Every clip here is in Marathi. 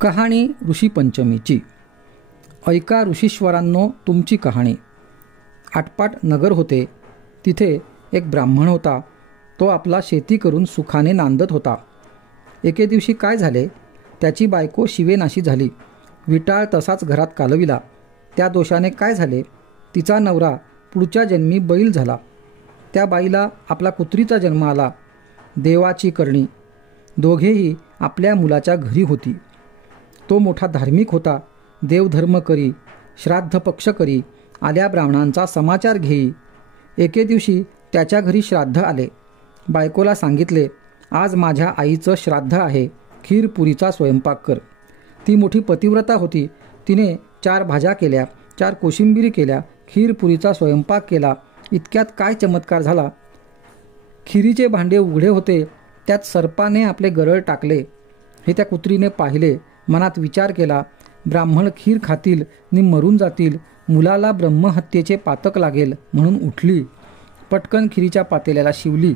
कहाणी ऋषीपंचमीची. ऐका ऋषीश्वरांनो तुमची कहाणी. आटपाट नगर होते. तिथे एक ब्राह्मण होता. तो आपला शेती करून सुखाने नांदत होता. एके दिवशी काय झाले, त्याची बायको शिवेनाशी झाली. विटाळ तसाच घरात कालविला. त्या दोषाने काय झाले, तिचा नवरा पुढच्या जन्मी बैल झाला. त्या बाईला आपला कुत्रीचा जन्म आला. देवाची करणी. दोघेही आपल्या मुलाच्या घरी होती. तो मोठा धार्मिक होता. देवधर्म करी, श्राद्ध पक्ष करी, आल्या ब्राह्मणांचा समाचार घेई. एके दिवशी त्याच्या घरी श्राद्ध आले. बायकोला सांगितले, आज माझ्या आईचं श्राद्ध आहे, खीर पुरीचा स्वयंपाक कर. ती मोठी पतिव्रता होती. तिने 4 भाज्या केल्या, 4 कोशिंबिरी केल्या, खीर पुरीचा स्वयंपाक केला. इतक्यात काय चमत्कार झाला. खिरीचे भांडे उघडे होते. त्यात सर्पाने आपले गरळ टाकले. हे त्या कुत्रीने पाहिले. मनात विचार केला, ब्राह्मण खीर खातील नि मरून जातील, मुलाला ब्रह्महत्येचे पातक लागेल म्हणून उठली. पटकन खिरीच्या पातेल्याला शिवली.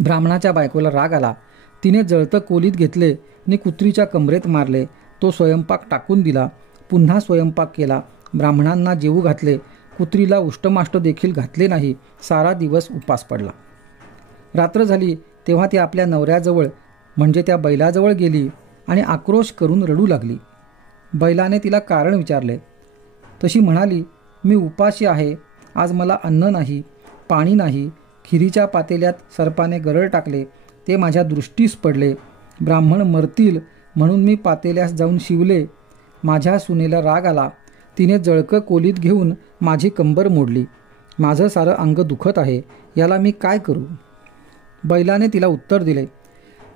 ब्राह्मणाच्या बायकोला राग आला. तिने जळतं कोलीत घेतले नि कुत्रीच्या कमरेत मारले. तो स्वयंपाक टाकून दिला. पुन्हा स्वयंपाक केला. ब्राह्मणांना जेवू घातले. कुत्रीला उष्टमाष्ट देखील घातले नाही. सारा दिवस उपास पडला. रात्र झाली तेव्हा ती आपल्या नवऱ्याजवळ म्हणजे त्या बैलाजवळ गेली आणि आक्रोश करून रडू लागली. बैलाने तिला कारण विचारले. तशी म्हणाली, मी उपाशी आहे. आज मला अन्न नाही, पाणी नाही. खिरीच्या पातेल्यात सर्पाने गरळ टाकले, ते माझ्या दृष्टीस पडले. ब्राह्मण मरतील म्हणून मी पातेल्यास जाऊन शिवले. माझ्या सुनेला राग आला. तिने जळकं कोलीत घेऊन माझी कंबर मोडली. माझं सारं अंग दुखत आहे. याला मी काय करू. बैलाने तिला उत्तर दिले,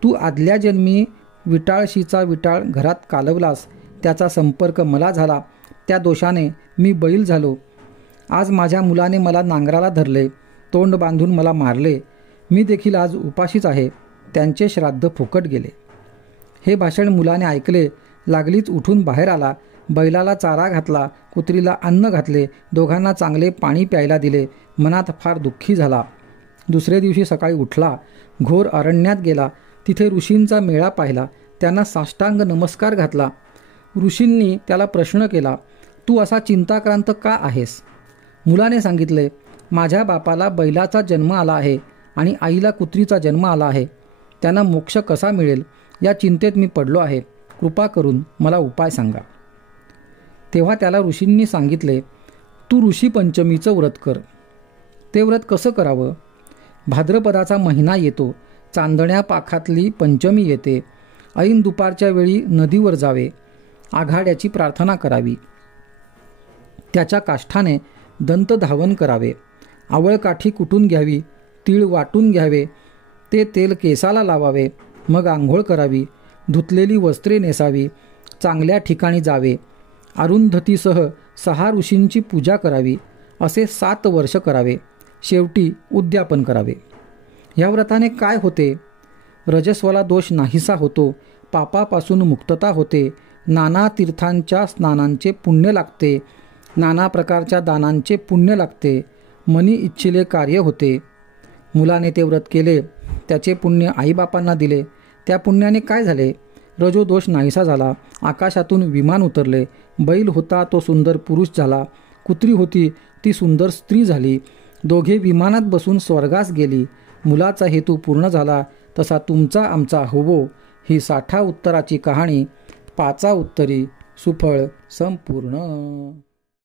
तू आदल्या जन्मी विटाळशीचा विटाळ घरात कालवलास. त्याचा संपर्क मला झाला. त्या दोषाने मी बैल झालो. आज माझ्या मुलाने मला नांगराला धरले, तोंड बांधून मला मारले. मी देखील आज उपाशीच आहे. त्यांचे श्राद्ध फुकट गेले. हे भाषण मुलाने ऐकले. लागलीच उठून बाहेर आला. बैलाला चारा घातला, कुत्रीला अन्न घातले, दोघांना चांगले पाणी प्यायला दिले. मनात फार दुःखी झाला. दुसरे दिवशी सकाळी उठला. घोर अरण्यात गेला. तिथे ऋषींचा मेळा पाहिला. त्यांना साष्टांग नमस्कार घातला. ऋषींनी त्याला प्रश्न केला, तू असा चिंताक्रांत का आहेस. मुलाने सांगितले, माझ्या बापाला बैलाचा जन्म आला आहे आणि आईला कुत्रीचा जन्म आला आहे. त्यांना मोक्ष कसा मिळेल या चिंतेत मी पडलो आहे. कृपा करून मला उपाय सांगा. तेव्हा त्याला ऋषींनी सांगितले, तू ऋषीपंचमीचं व्रत कर. ते व्रत कसं करावं. भाद्रपदाचा महिना येतो. चांदण्या पाखातली पंचमी येते. ऐन दुपारच्या वेळी नदीवर जावे. आघाड्याची प्रार्थना करावी. त्याच्या काष्ठाने दंतधावन करावे. आवळकाठी कुटून घ्यावी. तीळ वाटून घ्यावे. ते तेल केसाला लावावे. मग आंघोळ करावी. धुतलेली वस्त्रे नेसावी. चांगल्या ठिकाणी जावे. अरुंधतीसह 6 ऋषींची पूजा करावी. असे 7 वर्ष करावे. शेवटी उद्यापन करावे. ह्या व्रताने काय होते. रजस्वाला दोष नाहीसा होतो. पापापासून मुक्तता होते. नाना तीर्थांच्या स्नानांचे पुण्य लागते. नाना प्रकारच्या दानांचे पुण्य लागते. मनी इच्छिले कार्य होते. मुलाने ते व्रत केले. त्याचे पुण्य आईबापांना दिले. त्या पुण्याने काय झाले. रजोदोष नाहीसा झाला. आकाशातून विमान उतरले. बैल होता तो सुंदर पुरुष झाला. कुत्री होती ती सुंदर स्त्री झाली. दोघे विमानात बसून स्वर्गास गेली. मुलाचा हेतू पूर्ण झाला. तसा तुमचा आमचा होवो. ही 60 उत्तराची कहाणी 5 उत्तरी सुफळ संपूर्ण.